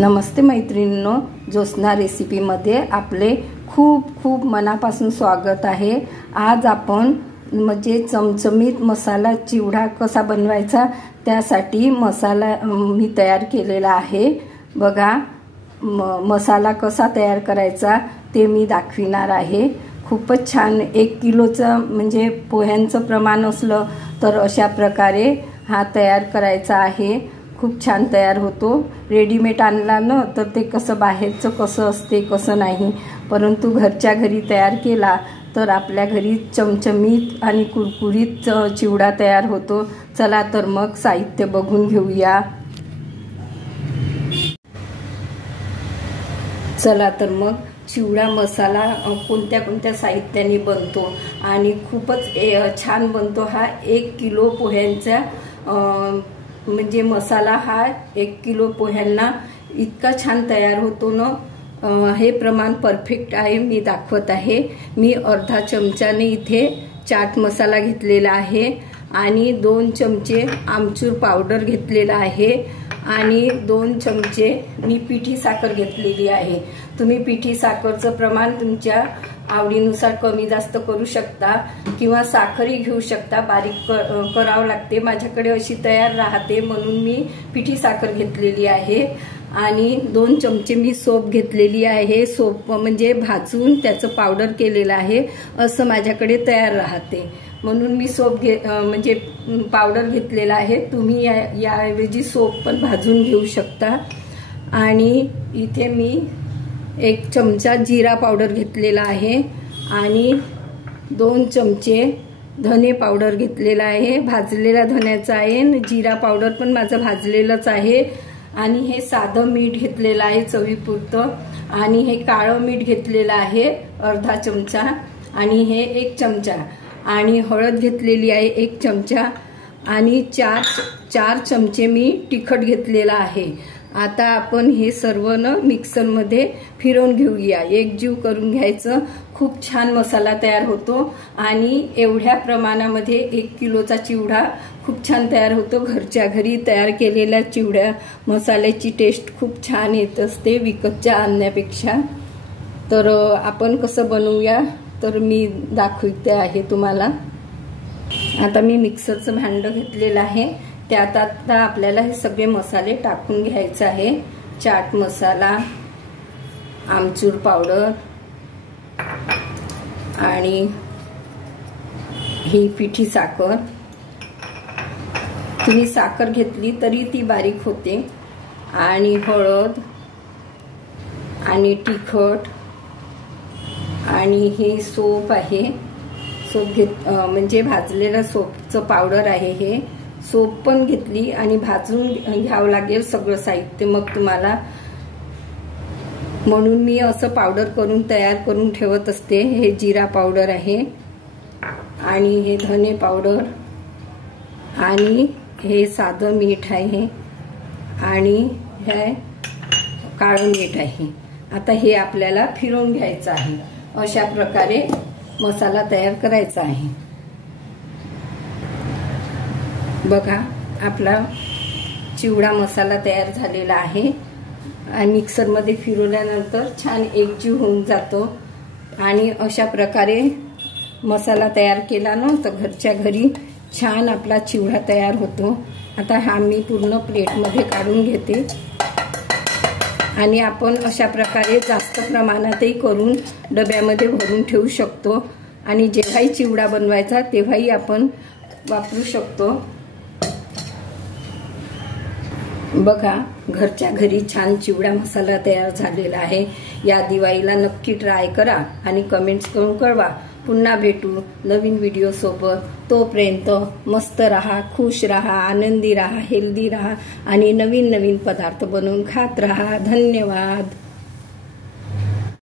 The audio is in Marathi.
नमस्ते मैत्रिणींनो, ज्योत्स्ना रेसिपीमध्ये आपले खूप खूप मनापासून स्वागत आहे। आज आपण म्हणजे चमचमीत मसाला चिवडा कसा बनवायचा त्यासाठी मसाला मी तयार केलेला आहे। बघा मसाला कसा तयार करायचा ते मी दाखविणार आहे। खूपच छान 1 किलोचं म्हणजे पोह्यांचं प्रमाण असलं तर अशा प्रकारे हा तयार करायचा आहे। खूप छान तयार होतो। रेडीमेड आणला ना तर ते कसं बाहेरचं कसं असते कसं नाही, परंतु घरच्या घरी तयार केला तर आपल्या घरी चमचमीत आणि कुरकुरीत चिवडा तयार होतो। चला तर मग साहित्य बघून घेऊया। चला तर मग चिवडा मसाला कोणत्या कोणत्या साहित्याने बनतो आणि खूपच छान बनतो हा। 1 किलो पोह्यांचा म्हणजे मसाला हा 1 किलो पोह्यांना इतका छान तयार होतो ना। हे प्रमाण परफेक्ट आहे। मी दाखवत आहे। मी अर्धा चमचाने इथे चाट मसाला घेतलेला आहे आणि 2 चमचे आमचूर पावडर घेतलेला आहे आणि 2 चमचे मी पिठी साखर घेतलेली आहे। तुम्ही पिठी साखरचं प्रमाण तुमच्या आवडीनुसार कमी जास्त करू शकता किंवा साखरही घेऊ शकता। बारीक करावं लागते, माझ्याकडे अशी तयार राहते म्हणून मी पिठी साखर घेतलेली आहे। आणि 2 चमचे मी सोप घेतलेली आहे। सोप म्हणजे भाजून त्याचं पावडर केलेलं आहे असं माझ्याकडे तयार राहते म्हणून मी सोप म्हणजे पावडर घेतलेला आहे। तुम्ही याऐवजी सोप पण भाजून घेऊ शकता। आणि इथे मी 1 चमचा जिरा पावडर घेतलेला आहे आणि 2 चमचे धने पावडर घेतलेला आहे। भाजलेला धन्याचा आहे, जिरा पावडर पण माझं भाजलेलंच आहे। आणि हे साधं मीठ घेतलेलं आहे चवीपुरतं आणि हे काळं मीठ घेतलेलं आहे अर्धा चमचा आणि हे 1 चमचा आणि हळद घेतलेली आहे 1 चमचा आणि 4 चमचे मी तिखट घेतलेला आहे। आता आपण हे सर्व न मिक्सरमध्ये फिरवून घेऊया, एकजीव करून घ्यायचं। खूप छान मसाला तयार होतो आणि एवढ्या प्रमाणामध्ये 1 किलोचा चिवडा खूप छान तयार होतो। घरच्या घरी तयार केलेल्या चिवड्या मसाल्याची टेस्ट खूप छान येत असते विकतच्या आणण्यापेक्षा। तर आपण कसं बनवूया तर मी दाखवते आहे तुम्हाला। आता मी मिक्सरचं भांडं घेतलेलं आहे, त्यात आता आपल्याला हे सगळे मसाले टाकून घ्यायचे आहे। चाट मसाला, आमचूर पावडर आणि ही पिठी साखर। तुम्ही साखर घेतली तरी ती बारीक होते आणि हळद आणि तिखट आणि हे सोप आहे। सोप म्हणजे भाजलेला सोपचं पावडर आहे। हे सोप पण घेतली आणि भाजून घ्यावं लागेल सगळं साहित्य मग तुम्हाला, म्हणून मी असं पावडर करून तयार करून ठेवत असते। हे जिरा पावडर आहे आणि हे धने पावडर आणि हे साधं मीठ आहे आणि हे काळं मीठ आहे। आता हे आपल्याला फिरवून घ्यायचं आहे। अशा प्रकारे मसाला तयार करायचा आहे। बघा आपला चिवडा मसाला तयार झालेला आहे आणि मिक्सरमध्ये फिरवल्यानंतर छान एकजीव होऊन जातो आणि अशा प्रकारे मसाला तयार केला ना तर घरच्या घरी छान आपला चिवडा तयार होतो। आता हा मी पूर्ण प्लेटमध्ये काढून घेते आणि आपण अशा प्रकारे जास्त प्रमाणातही करून डब्यामध्ये भरून ठेवू शकतो आणि जेव्हाही चिवडा बनवायचा तेव्हाही आपण वापरू शकतो। बघा घरच्या घरी छान चिवडा मसाला तयार झालेला आहे। या दिवाळीला नक्की ट्राय करा आणि कमेंट्स करून कळवा। पुन्हा भेटू नवीन व्हिडिओ सोबत। तोपर्यंत मस्त रहा, खुश रहा, आनंदी रहा, हेल्दी रहा आणि नवीन नवीन पदार्थ बनवून खात रहा। धन्यवाद।